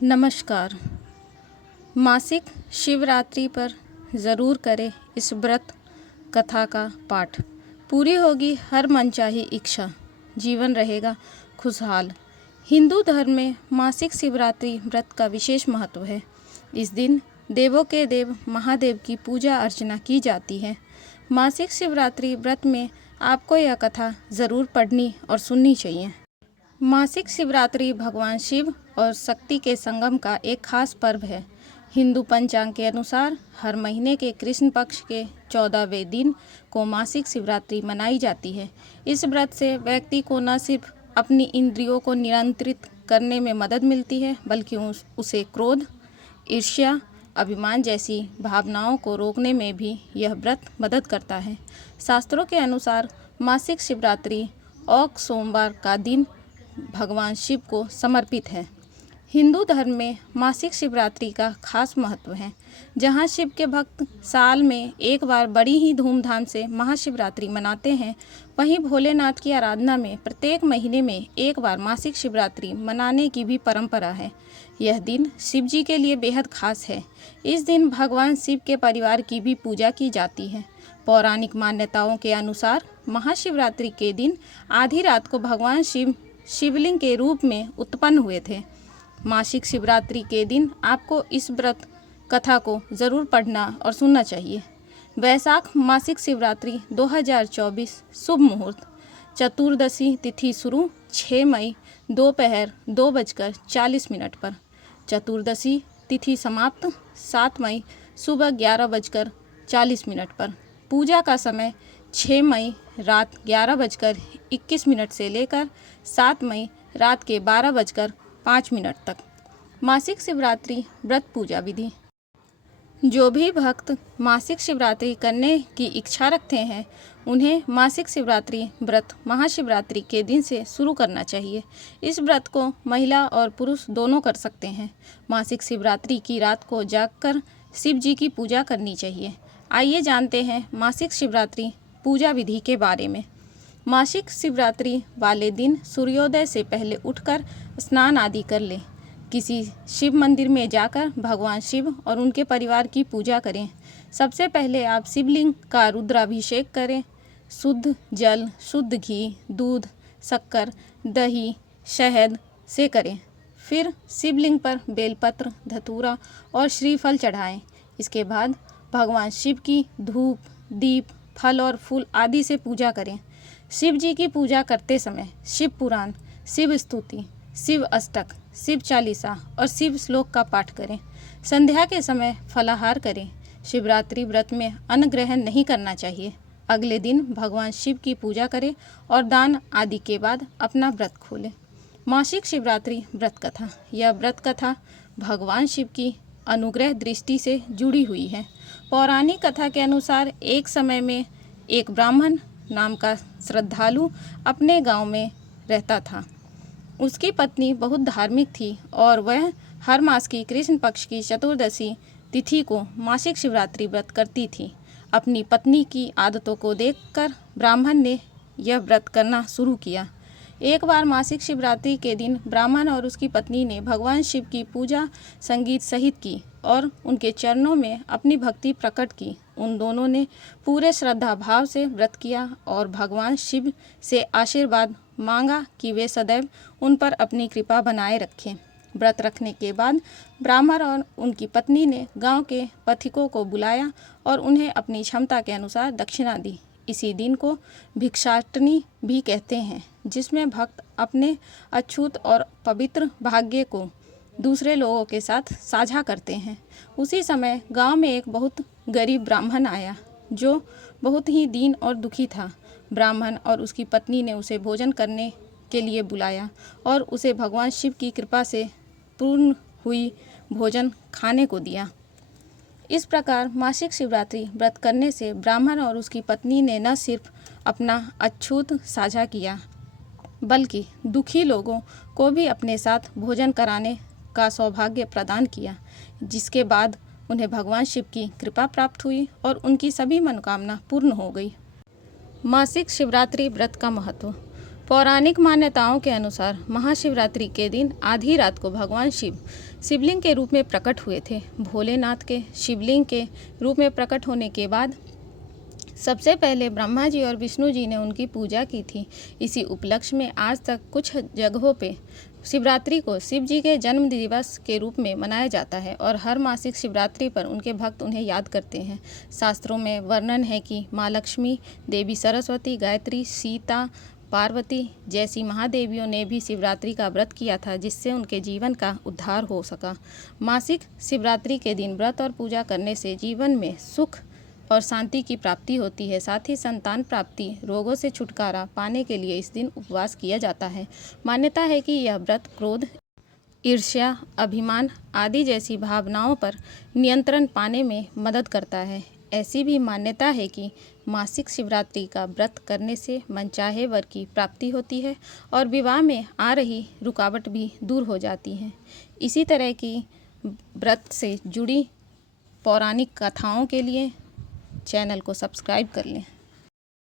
नमस्कार। मासिक शिवरात्रि पर ज़रूर करें इस व्रत कथा का पाठ। पूरी होगी हर मनचाही इच्छा, जीवन रहेगा खुशहाल। हिंदू धर्म में मासिक शिवरात्रि व्रत का विशेष महत्व है। इस दिन देवों के देव महादेव की पूजा अर्चना की जाती है। मासिक शिवरात्रि व्रत में आपको यह कथा ज़रूर पढ़नी और सुननी चाहिए। मासिक शिवरात्रि भगवान शिव और शक्ति के संगम का एक खास पर्व है। हिंदू पंचांग के अनुसार हर महीने के कृष्ण पक्ष के 14वें दिन को मासिक शिवरात्रि मनाई जाती है। इस व्रत से व्यक्ति को न सिर्फ अपनी इंद्रियों को नियंत्रित करने में मदद मिलती है, बल्कि उसे क्रोध, ईर्ष्या, अभिमान जैसी भावनाओं को रोकने में भी यह व्रत मदद करता है। शास्त्रों के अनुसार मासिक शिवरात्रि औक सोमवार का दिन भगवान शिव को समर्पित है। हिंदू धर्म में मासिक शिवरात्रि का खास महत्व है। जहां शिव के भक्त साल में एक बार बड़ी ही धूमधाम से महाशिवरात्रि मनाते हैं, वहीं भोलेनाथ की आराधना में प्रत्येक महीने में एक बार मासिक शिवरात्रि मनाने की भी परंपरा है। यह दिन शिव जी के लिए बेहद खास है। इस दिन भगवान शिव के परिवार की भी पूजा की जाती है। पौराणिक मान्यताओं के अनुसार महाशिवरात्रि के दिन आधी रात को भगवान शिव शिवलिंग के रूप में उत्पन्न हुए थे। मासिक शिवरात्रि के दिन आपको इस व्रत कथा को ज़रूर पढ़ना और सुनना चाहिए। वैशाख मासिक शिवरात्रि 2024 शुभ मुहूर्त चतुर्दशी तिथि शुरू 6 मई दोपहर 2:40 पर। चतुर्दशी तिथि समाप्त 7 मई सुबह 11:40 पर। पूजा का समय 6 मई रात 11:21 से लेकर 7 मई रात के 12:05 तक। मासिक शिवरात्रि व्रत पूजा विधि। जो भी भक्त मासिक शिवरात्रि करने की इच्छा रखते हैं, उन्हें मासिक शिवरात्रि व्रत महाशिवरात्रि के दिन से शुरू करना चाहिए। इस व्रत को महिला और पुरुष दोनों कर सकते हैं। मासिक शिवरात्रि की रात को जागकर शिव जी की पूजा करनी चाहिए। आइए जानते हैं मासिक शिवरात्रि पूजा विधि के बारे में। मासिक शिवरात्रि वाले दिन सूर्योदय से पहले उठकर स्नान आदि कर लें। किसी शिव मंदिर में जाकर भगवान शिव और उनके परिवार की पूजा करें। सबसे पहले आप शिवलिंग का रुद्राभिषेक करें। शुद्ध जल, शुद्ध घी, दूध, शक्कर, दही, शहद से करें। फिर शिवलिंग पर बेलपत्र, धतूरा और श्रीफल चढ़ाएं। इसके बाद भगवान शिव की धूप, दीप, फल और फूल आदि से पूजा करें। शिव जी की पूजा करते समय शिव पुराण, शिव स्तुति, शिव अष्टक, शिव चालीसा और शिव श्लोक का पाठ करें। संध्या के समय फलाहार करें। शिवरात्रि व्रत में अन्न ग्रहण नहीं करना चाहिए। अगले दिन भगवान शिव की पूजा करें और दान आदि के बाद अपना व्रत खोलें। मासिक शिवरात्रि व्रत कथा। यह व्रत कथा भगवान शिव की अनुग्रह दृष्टि से जुड़ी हुई है। पौराणिक कथा के अनुसार एक समय में एक ब्राह्मण नाम का श्रद्धालु अपने गांव में रहता था। उसकी पत्नी बहुत धार्मिक थी और वह हर मास की कृष्ण पक्ष की चतुर्दशी तिथि को मासिक शिवरात्रि व्रत करती थी। अपनी पत्नी की आदतों को देखकर ब्राह्मण ने यह व्रत करना शुरू किया। एक बार मासिक शिवरात्रि के दिन ब्राह्मण और उसकी पत्नी ने भगवान शिव की पूजा संगीत सहित की और उनके चरणों में अपनी भक्ति प्रकट की। उन दोनों ने पूरे श्रद्धा भाव से व्रत किया और भगवान शिव से आशीर्वाद मांगा कि वे सदैव उन पर अपनी कृपा बनाए रखें। व्रत रखने के बाद ब्राह्मण और उनकी पत्नी ने गांव के पथिकों को बुलाया और उन्हें अपनी क्षमता के अनुसार दक्षिणा दी। इसी दिन को भिक्षाटनी भी कहते हैं, जिसमें भक्त अपने अछूत और पवित्र भाग्य को दूसरे लोगों के साथ साझा करते हैं। उसी समय गांव में एक बहुत गरीब ब्राह्मण आया, जो बहुत ही दीन और दुखी था। ब्राह्मण और उसकी पत्नी ने उसे भोजन करने के लिए बुलाया और उसे भगवान शिव की कृपा से पूर्ण हुई भोजन खाने को दिया। इस प्रकार मासिक शिवरात्रि व्रत करने से ब्राह्मण और उसकी पत्नी ने न सिर्फ अपना अछूत साझा किया, बल्कि दुखी लोगों को भी अपने साथ भोजन कराने का सौभाग्य प्रदान किया, जिसके बाद उन्हें भगवान शिव की कृपा प्राप्त हुई और उनकी सभी मनोकामना पूर्ण हो गई। मासिक शिवरात्रि व्रत का महत्व। पौराणिक मान्यताओं के अनुसार महाशिवरात्रि के दिन आधी रात को भगवान शिव शिवलिंग के रूप में प्रकट हुए थे। भोलेनाथ के शिवलिंग के रूप में प्रकट होने के बाद सबसे पहले ब्रह्मा जी और विष्णु जी ने उनकी पूजा की थी। इसी उपलक्ष्य में आज तक कुछ जगहों पे शिवरात्रि को शिव जी के जन्म दिवस के रूप में मनाया जाता है और हर मासिक शिवरात्रि पर उनके भक्त उन्हें याद करते हैं। शास्त्रों में वर्णन है कि माँ लक्ष्मी, देवी सरस्वती, गायत्री, सीता, पार्वती जैसी महादेवियों ने भी शिवरात्रि का व्रत किया था, जिससे उनके जीवन का उद्धार हो सका। मासिक शिवरात्रि के दिन व्रत और पूजा करने से जीवन में सुख और शांति की प्राप्ति होती है। साथ ही संतान प्राप्ति, रोगों से छुटकारा पाने के लिए इस दिन उपवास किया जाता है। मान्यता है कि यह व्रत क्रोध, ईर्ष्या, अभिमान आदि जैसी भावनाओं पर नियंत्रण पाने में मदद करता है। ऐसी भी मान्यता है कि मासिक शिवरात्रि का व्रत करने से मनचाहे वर की प्राप्ति होती है और विवाह में आ रही रुकावट भी दूर हो जाती है। इसी तरह की व्रत से जुड़ी पौराणिक कथाओं के लिए चैनल को सब्सक्राइब कर लें।